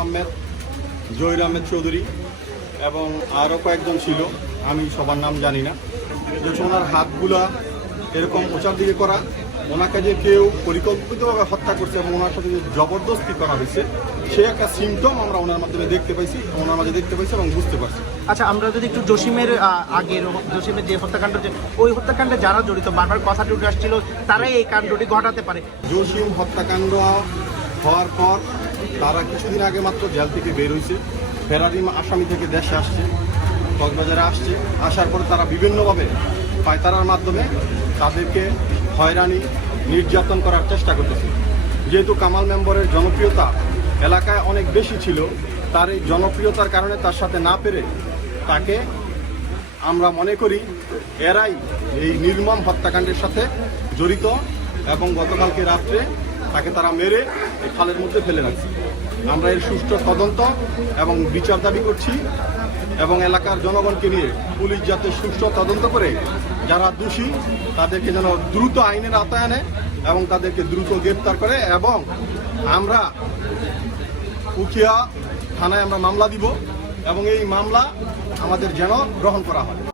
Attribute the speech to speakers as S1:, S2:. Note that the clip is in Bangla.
S1: আহমেদ জহির আহমেদ চৌধুরী এবং আরও কয়েকজন ছিল আমি সবার নাম জানি না। যে ওনার হাতগুলা এরকম ওচার দিকে করা ওনাকে যে কেউ পরিকল্পিতভাবে হত্যা করছে এবং ওনার সাথে যে জবরদস্তি করা হয়েছে সে একটা সিমটম আমরা ওনার মাধ্যমে দেখতে পাইছি ওনার মাঝে দেখতে পাইছি এবং বুঝতে পারছি।
S2: আচ্ছা আমরা যদি একটু জসিমের আগের জসিমের যে হত্যাকাণ্ড যে ওই হত্যাকাণ্ডে যারা জড়িত বারবার কথা উঠে আসছিল তারাই এই কাণ্ডটি ঘটাতে পারে।
S1: জসিম হত্যাকাণ্ড হওয়ার পর তারা কিছুদিন আগে মাত্র জেল থেকে বের হয়েছে। ফেরারি আসামি থেকে দেশে আসছে, কক্সবাজারে আসছে। আসার পরে তারা বিভিন্নভাবে পায়তারার মাধ্যমে তাদেরকে হয়রানি, নির্যাতন করার চেষ্টা করতেছে। যেহেতু কামাল মেম্বরের জনপ্রিয়তা এলাকায় অনেক বেশি ছিল, তার এই জনপ্রিয়তার কারণে তার সাথে না পেরে তাকে আমরা মনে করি এরাই এই নির্মম হত্যাকাণ্ডের সাথে জড়িত এবং গতকালকে রাত্রে তাকে তারা মেরে এই খালের মধ্যে ফেলে রাখছে। আমরা এর সুষ্ঠু তদন্ত এবং বিচার দাবি করছি এবং এলাকার জনগণকে নিয়ে পুলিশ যাতে সুষ্ঠু তদন্ত করে, যারা দোষী, তাদেরকে যেন দ্রুত আইনের আওতায় আনে এবং তাদেরকে দ্রুত গ্রেপ্তার করে এবং আমরা উখিয়া থানায় আমরা মামলা দিব এবং এই মামলা আমাদের যেন গ্রহণ করা হয়।